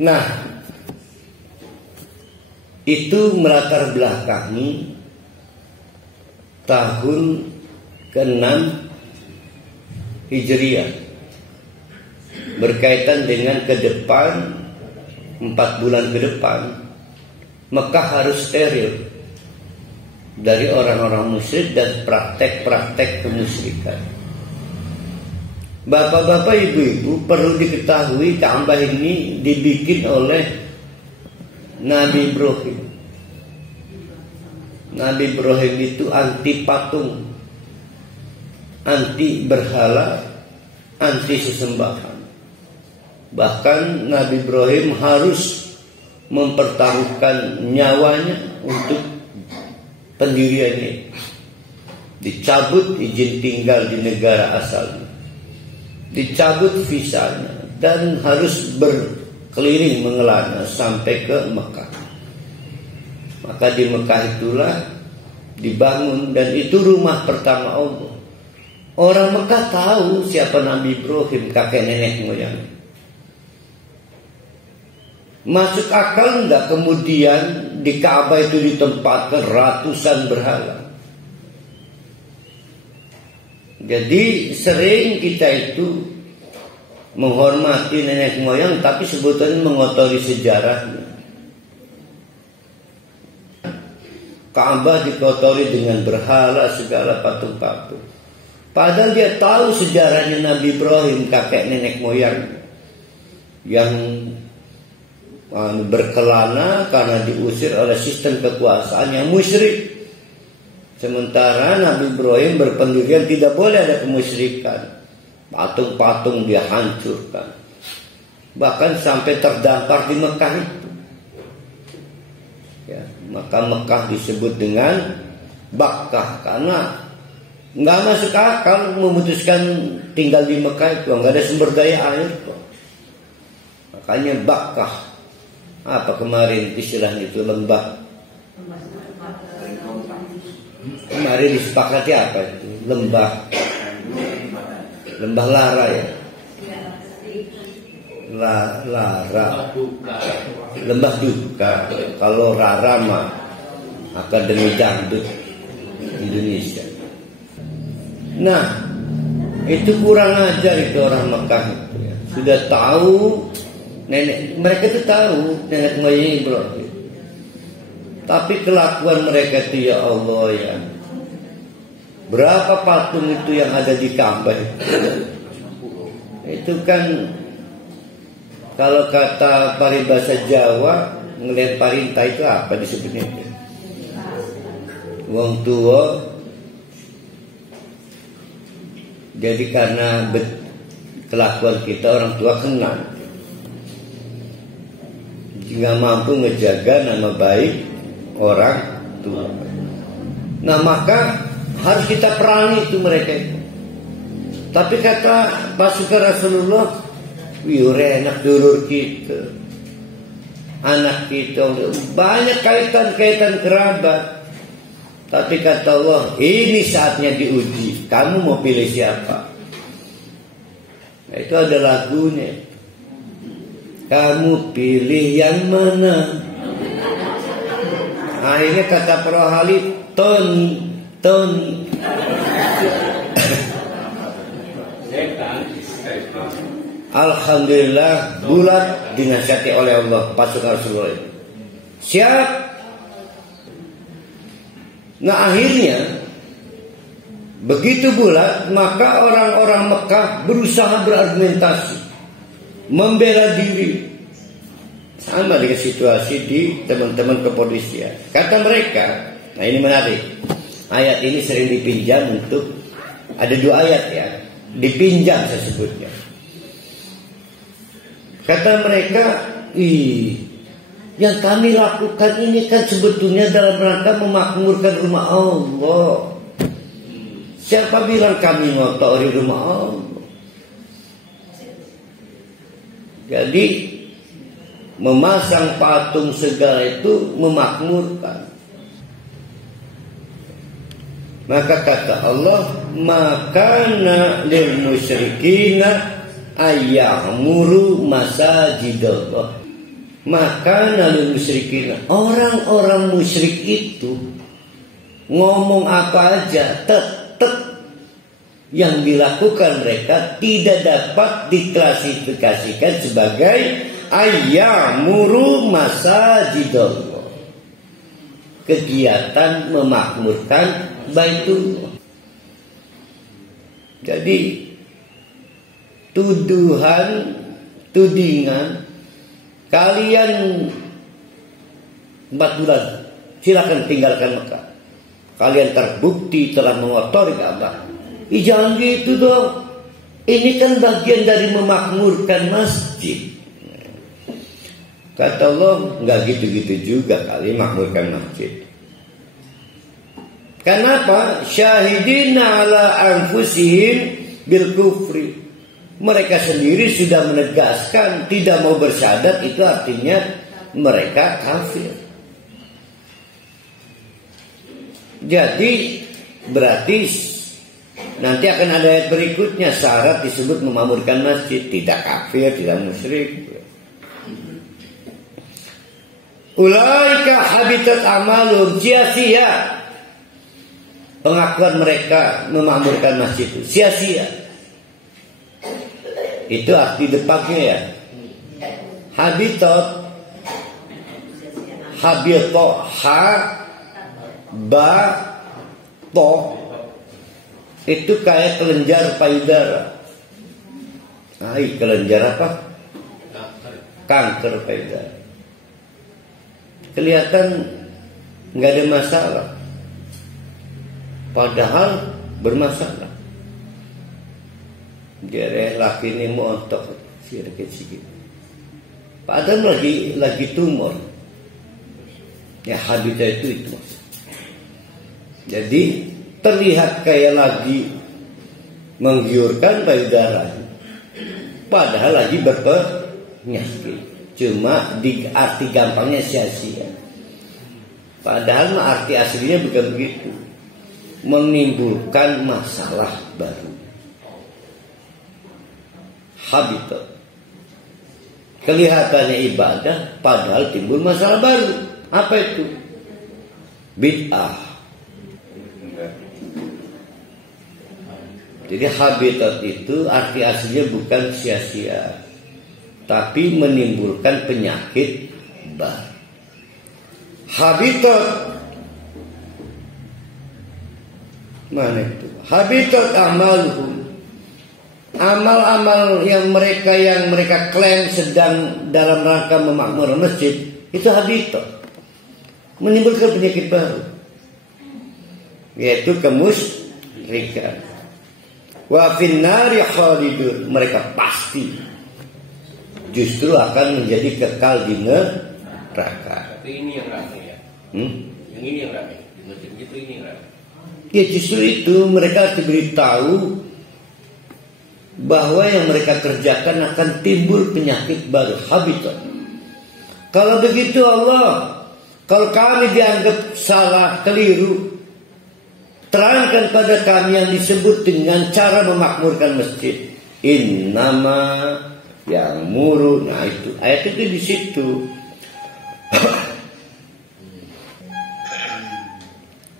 Nah, itu melatar belakangi tahun ke-6 Hijriah, berkaitan dengan ke depan 4 bulan ke depan Mekah harus steril dari orang-orang musyrik dan praktek-praktek kemusyrikan. Bapak-bapak, ibu-ibu, perlu diketahui Ka'bah ini dibikin oleh Nabi Ibrahim. Nabi Ibrahim itu anti patung, anti berhala, anti sesembahan. Bahkan Nabi Ibrahim harus mempertaruhkan nyawanya untuk pendiriannya. Dicabut izin tinggal di negara asalnya, dicabut visanya, dan harus berkeliling mengelana sampai ke Mekah. Maka di Mekah itulah dibangun, dan itu rumah pertama Allah. Orang Mekah tahu siapa Nabi Ibrahim, kakek nenek moyang. Masuk akal enggak kemudian di Ka'bah itu ditempatkan ratusan berhala? Jadi sering kita itu menghormati nenek moyang, tapi sebetulnya mengotori sejarahnya. Ka'bah dikotori dengan berhala, segala patung-patung. Padahal dia tahu sejarahnya Nabi Ibrahim, kakek nenek moyang, yang berkelana karena diusir oleh sistem kekuasaan yang musyrik. Sementara Nabi Ibrahim berpendirian tidak boleh ada kemusyrikan. Patung-patung dia hancurkan, bahkan sampai terdampar di Mekah itu. Ya, maka Mekah disebut dengan Bakkah karena nggak masuk akal memutuskan tinggal di Mekah itu, nggak ada sumber daya air kok. Makanya Bakkah. Apa kemarin istilahnya itu, lembah. Kemarin disepakati apa itu? Lembah Lara ya. Lara. Lembah Duka. Kalau Rara mah Akademi Dangdut Indonesia. Nah, itu kurang ajar itu orang Mekah itu ya. Sudah tahu nenek, mereka itu tahu nenek moyang Ibrahim. Tapi kelakuan mereka itu, ya Allah ya. Berapa patung itu yang ada di Ka'bah itu? Itu kan kalau kata paribahasa Jawa, ngelemparin tai itu apa disebutnya? Wong tua. Jadi karena kelakuan kita orang tua kenal, nggak mampu ngejaga nama baik orang tua. Nah maka harus kita perangi itu mereka itu. Tapi kata pasukan Rasulullah, wih enak dulur kita, anak kita, banyak kaitan-kaitan kerabat. Tapi kata Allah, ini saatnya diuji. Kamu mau pilih siapa? Nah, itu ada lagunya. Kamu pilih yang mana? Akhirnya kata Prohali, Tony. Alhamdulillah bulat dinasihati oleh Allah pasukan Rasulullah. Siap. Nah akhirnya begitu bulat, maka orang-orang Mekah berusaha berargumentasi, membela diri. Sama dengan situasi di teman-teman kepolisian. Kata mereka, nah ini menarik. Ayat ini sering dipinjam untuk, ada 2 ayat ya, dipinjam saya sebutnya. Kata mereka, yang kami lakukan ini kan sebetulnya dalam rangka memakmurkan rumah Allah. Siapa bilang kami ngotori rumah Allah? Jadi memasang patung segala itu memakmurkan. Maka kata Allah, makana lil musyrikina ayyamuru masajidallah. Makana lil musyrikina, orang-orang musyrik itu ngomong apa aja tetap yang dilakukan mereka tidak dapat diklasifikasikan sebagai ayyamuru masajidallah, kegiatan memakmurkan Baitullah. Jadi tudingan kalian 4 bulan silakan tinggalkan Mekah, kalian terbukti telah mengotori Ka'bah. Jangan gitu dong, ini kan bagian dari memakmurkan masjid. Kata Allah, nggak gitu-gitu juga kali makmurkan masjid. Kenapa? Syahidina ala anfusihim bil kufri. Mereka sendiri sudah menegaskan tidak mau bersyahadat, itu artinya mereka kafir. Jadi berarti nanti akan ada ayat berikutnya, syarat disebut memakmurkan masjid, tidak kafir, tidak musyrik. Ulaika habitat amalum, sia-sia pengakuan mereka memakmurkan masjid itu, sia-sia. Itu arti depannya ya. Habitat, habito, ha, ba, to, itu kayak kelenjar payudara. Kelenjar apa? Kanker payudara. Kelihatan nggak ada masalah, padahal bermasalah. Jadi laki ini montok sedikit. Padahal lagi tumor. Ya habitat itu. Jadi terlihat kayak lagi menggiurkan payudara, padahal lagi berpenyakit. Cuma di arti gampangnya sia-sia. Padahal arti aslinya bukan begitu. Menimbulkan masalah baru. Habitat. Kelihatannya ibadah, padahal timbul masalah baru. Apa itu? Bid'ah. Jadi habitat itu arti aslinya bukan sia-sia, tapi menimbulkan penyakit baru. Habitat mana itu? Habitat amalhum, amal-amal yang mereka klaim sedang dalam rangka memakmurkan masjid, itu habitat, menimbulkan penyakit baru, yaitu kemusyrikan. Wa finnari khalidun, mereka pasti justru akan menjadi kekal di neraka. Tapi ini yang ramai ya. Yang ini yang ramai. Di masjid itu ini yang ramai. Ya justru itu mereka diberitahu bahwa yang mereka kerjakan akan timbul penyakit baru, habitat. Kalau begitu Allah, kalau kami dianggap salah, keliru, terangkan pada kami yang disebut dengan cara memakmurkan masjid. Innama yang muru, nah itu ayat itu di situ.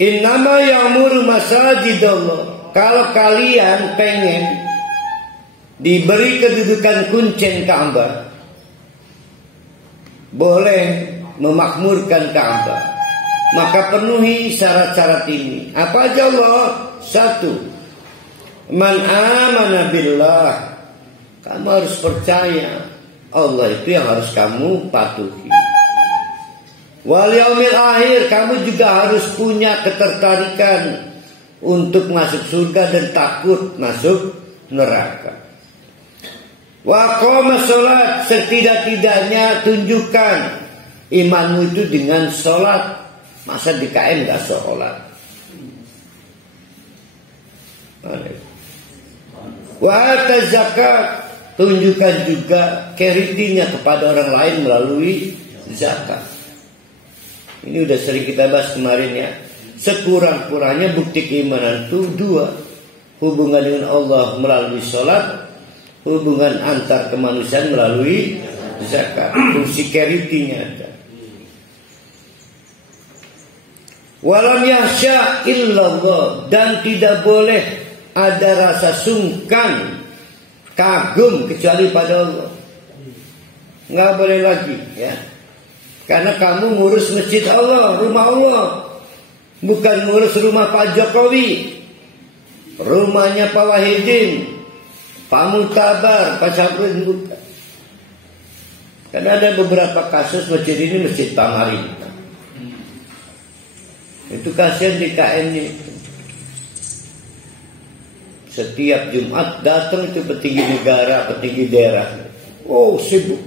Innama yang muru masajidallah. Kalau kalian pengen diberi kedudukan kuncen Ka'bah, boleh memakmurkan Ka'bah, maka penuhi syarat-syarat ini. Apa aja Allah? 1. Man amana billah. Kamu harus percaya Allah itu yang harus kamu patuhi. Wal yaumil akhir, kamu juga harus punya ketertarikan untuk masuk surga dan takut masuk neraka. Wa qoma sholat, setidak-tidaknya tunjukkan imanmu itu dengan sholat. Masa di KM gak sholat? Wa ata zakat, tunjukkan juga charity-nya kepada orang lain melalui zakat. Ini udah sering kita bahas kemarin ya. Sekurang-kurangnya bukti keimanan itu dua. Hubungan dengan Allah melalui sholat, hubungan antar kemanusiaan melalui zakat. Fungsi charity-nya ada. Walam yahsya illallah, dan tidak boleh ada rasa sungkan, kagum kecuali pada Allah. Nggak boleh lagi, ya. Karena kamu ngurus masjid Allah, rumah Allah, bukan ngurus rumah Pak Jokowi, rumahnya Pak Wahidin, Pak Mutabar, Pak Syafrin, bukan. Karena ada beberapa kasus masjid ini masjid Tamarin. Itu kasihan di KN itu. Setiap Jumat datang itu petinggi negara, petinggi daerah. Oh, sibuk.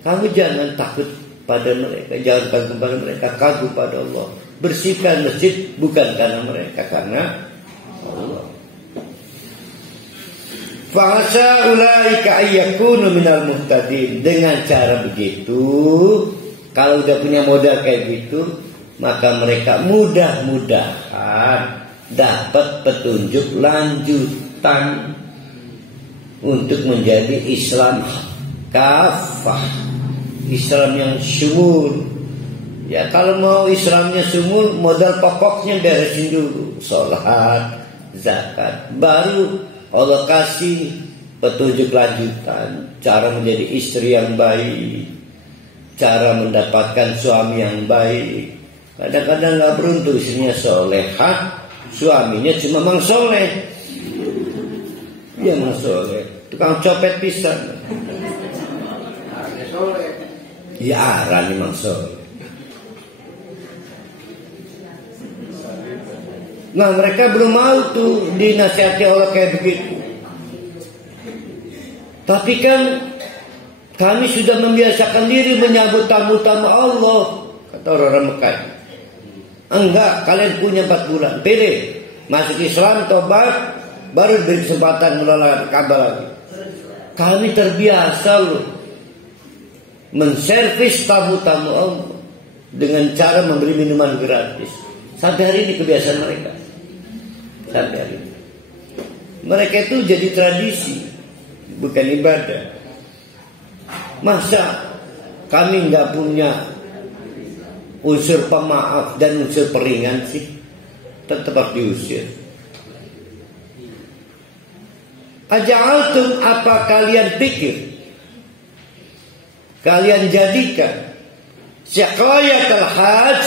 Kamu jangan takut pada mereka, jangan takut pada mereka, kagum pada Allah. Bersihkan masjid bukan karena mereka, karena Allah. Fa'asa ulaika ayyakunu minal muhtadin. Dengan cara begitu, kalau udah punya modal kayak gitu, maka mereka mudah-mudahan dapat petunjuk lanjutan untuk menjadi Islam kafah, Islam yang syumul. Ya, kalau mau Islamnya syumul, modal pokoknya beresin dulu, sholat, zakat, baru Allah kasih petunjuk lanjutan, cara menjadi istri yang baik, cara mendapatkan suami yang baik. Kadang-kadang gak beruntung, istrinya solehah, suaminya cuma mang soleh. Iya, mang soleh, tukang copet pisan. Ya arani mang soleh. Nah, mereka belum mau tuh dinasihati Allah kayak begitu. Tapi kan kami sudah membiasakan diri menyambut tamu-tamu Allah, kata orang Mekah. Enggak, kalian punya 4 bulan. Pilih masuk Islam, tobat, baru beri kesempatan melolak Ka'bah lagi. Kami terbiasa loh menservis tamu-tamu Allah dengan cara memberi minuman gratis. Sampai hari ini kebiasaan mereka. Sampai hari ini. Mereka itu jadi tradisi, bukan ibadah. Masa kami nggak punya unsur pemaaf dan unsur peringan sih? Tetap harus diusir. Aja'altum, apa kalian pikir, kalian jadikan siqayatul hajj,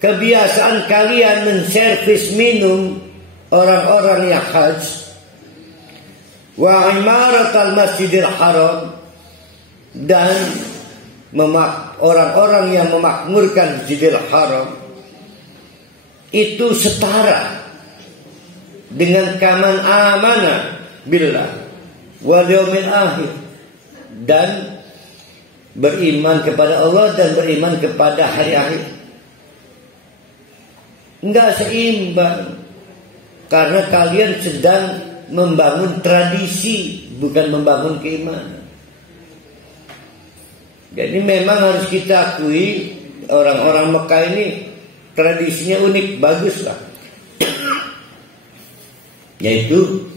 kebiasaan kalian menservis minum orang-orang yang haji, wa imaratul masjidil haram, dan orang-orang yang memakmurkan masjidil haram, itu setara dengan kaman amanah billah wal yaumil akhir, dan beriman kepada Allah dan beriman kepada hari akhir. Enggak seimbang, karena kalian sedang membangun tradisi, bukan membangun keimanan. Jadi memang harus kita akui, orang-orang Mekah ini tradisinya unik, bagus lah. Yaitu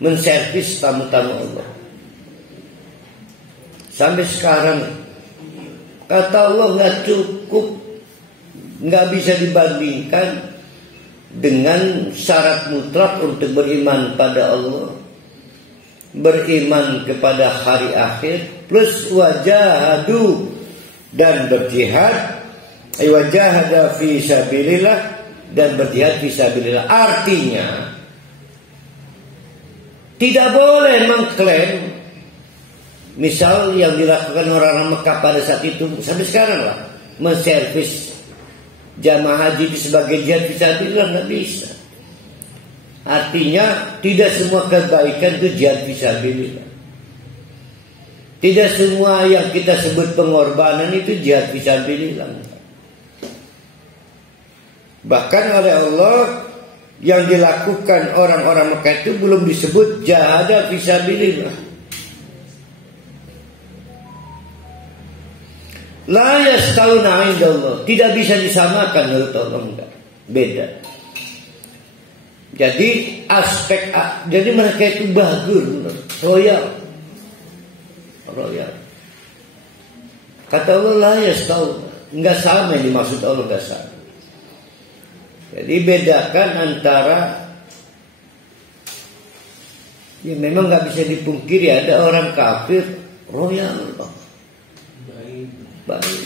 menservis tamu-tamu Allah. Sampai sekarang kata Allah nggak cukup, nggak bisa dibandingkan dengan syarat mutlak untuk beriman pada Allah, beriman kepada hari akhir, plus wajahadu, dan berjihad, wajahada fi sabilillah, dan berjihad fi sabilillah. Artinya tidak boleh mengklaim, misal yang dilakukan orang-orang Mekah pada saat itu sampai sekarang lah, menservis jamaah haji itu sebagai jihad fisabilillah, nggak bisa. Artinya tidak semua kebaikan itu jihad fisabilillah. Tidak semua yang kita sebut pengorbanan itu jihad fisabilillah. Bahkan oleh Allah, yang dilakukan orang-orang Mekah itu belum disebut jihad fisabilillah. La yastawuna indallah, tidak bisa disamakan menurut Allah, enggak. Beda. Jadi jadi mereka itu bagus, royal. Kata Allah la yastawuna, enggak sama yang dimaksud Allah, enggak sama. Jadi bedakan antara, ya memang nggak bisa dipungkiri ada orang kafir royal, baik.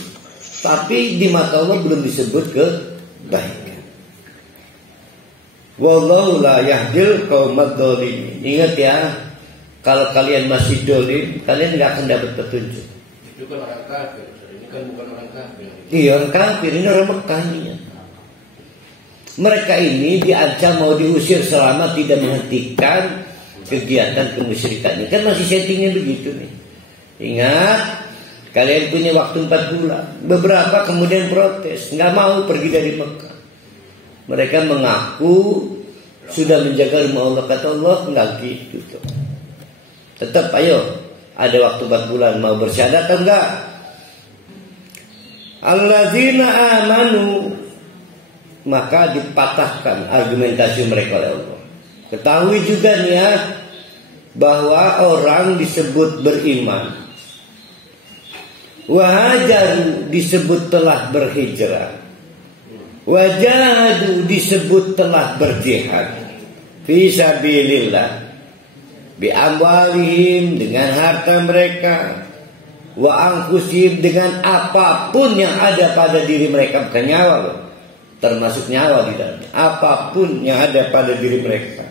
Tapi di mata Allah belum disebut kebaikan. Wallahu la yahdil qaumad dzalimin. Ingat ya, kalau kalian masih dolim, kalian nggak akan dapat petunjuk. Itu kan orang kafir, ini kan bukan orang kafir. Iya, orang kafir, ini orang Mekah. Mereka ini diancam mau diusir selama tidak menghentikan kegiatan kemusyrikan. Ini kan masih settingnya begitu nih. Ingat, kalian punya waktu 4 bulan. Beberapa kemudian protes, nggak mau pergi dari Mekah. Mereka mengaku sudah menjaga rumah Allah. Kata Allah, nggak gitu tuh. Tetap ayo, ada waktu 4 bulan, mau bersyahadat atau enggak? Alladzina amanu, maka dipatahkan argumentasi mereka oleh Allah. Ketahui juga nih ya, bahwa orang disebut beriman, wahajaru disebut telah berhijrah, wajahadu disebut telah berjihad, fisabilillah, biamwalihim dengan harta mereka, wa anfusihim dengan apapun yang ada pada diri mereka, bukan nyawa loh, termasuk nyawa di dalamnya, apapun yang ada pada diri mereka,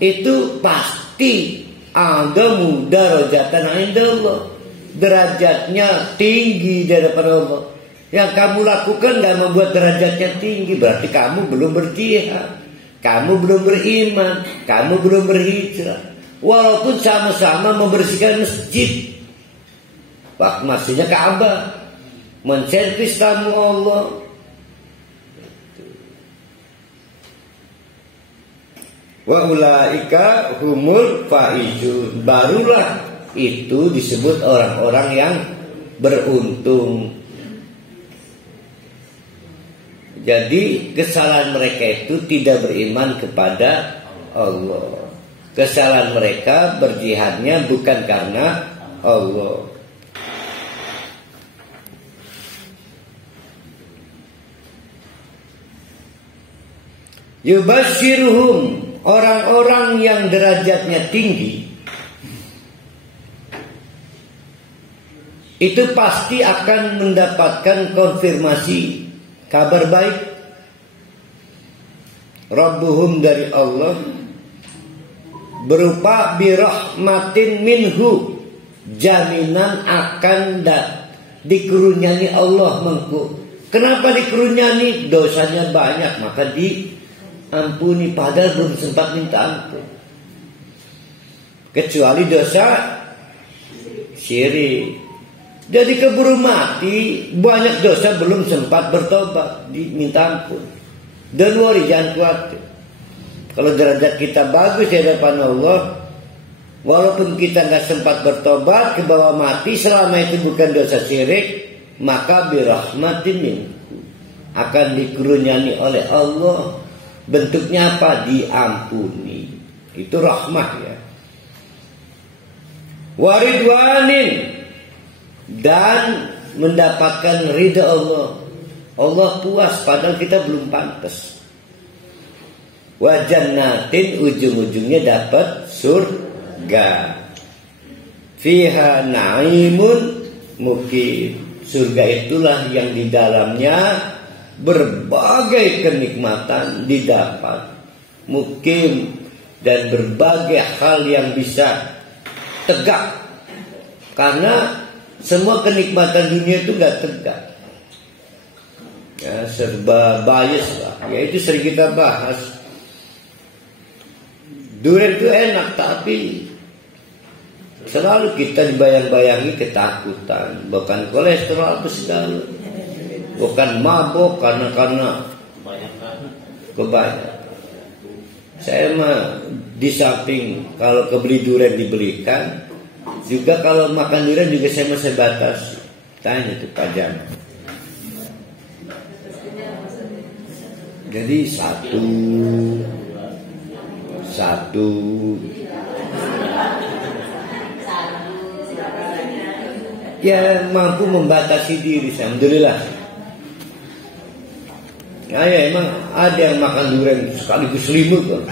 itu pasti agamu darajatan indallah, derajatnya tinggi daripada Allah. Yang kamu lakukan gak membuat derajatnya tinggi, berarti kamu belum berjihad, kamu belum beriman, kamu belum berhijrah. Walaupun sama-sama membersihkan masjid, maksudnya Ka'bah, menservis tamu Allah. Wa ulaika humul faizun, barulah itu disebut orang-orang yang beruntung. Jadi kesalahan mereka itu tidak beriman kepada Allah. Kesalahan mereka berjihadnya bukan karena Allah. Yubashiruhum, orang-orang yang derajatnya tinggi itu pasti akan mendapatkan konfirmasi kabar baik Rabbuhum dari Allah, berupa birahmatin minhu, jaminan akan dikerunyani Allah mengku. Kenapa dikerunyani? Dosanya banyak maka diampuni, padahal belum sempat minta ampun. Kecuali dosa syirik. Jadi keburu mati, banyak dosa belum sempat bertobat, diminta ampun. Don't worry, jangan khawatir. Kalau derajat kita bagus di hadapan Allah, walaupun kita nggak sempat bertobat ke bawah mati, selama itu bukan dosa syirik, maka birahmatin minhu, akan dikerunyani oleh Allah. Bentuknya apa? Diampuni. Itu rahmah ya. Waridwanin, dan mendapatkan ridha Allah. Allah puas padahal kita belum pantas. Wa jannatin, ujung-ujungnya dapat surga. Fiha na'imun muqim, surga itulah yang di dalamnya berbagai kenikmatan didapat, muqim, dan berbagai hal yang bisa tegak. Karena semua kenikmatan dunia itu gak tegak ya, serba bias lah. Ya itu sering kita bahas. Durian itu enak, tapi selalu kita dibayang-bayangi ketakutan, bukan kolesterol segala, bukan mabok karena kebanyakan. Saya mah di samping kalau kebeli durian dibelikan, juga kalau makan durian juga saya masih batas. Tanya tuh Pak Jam. Jadi satu ya mampu membatasi diri, alhamdulillah. Ya, emang ada yang makan durian sekaligus selimut kok.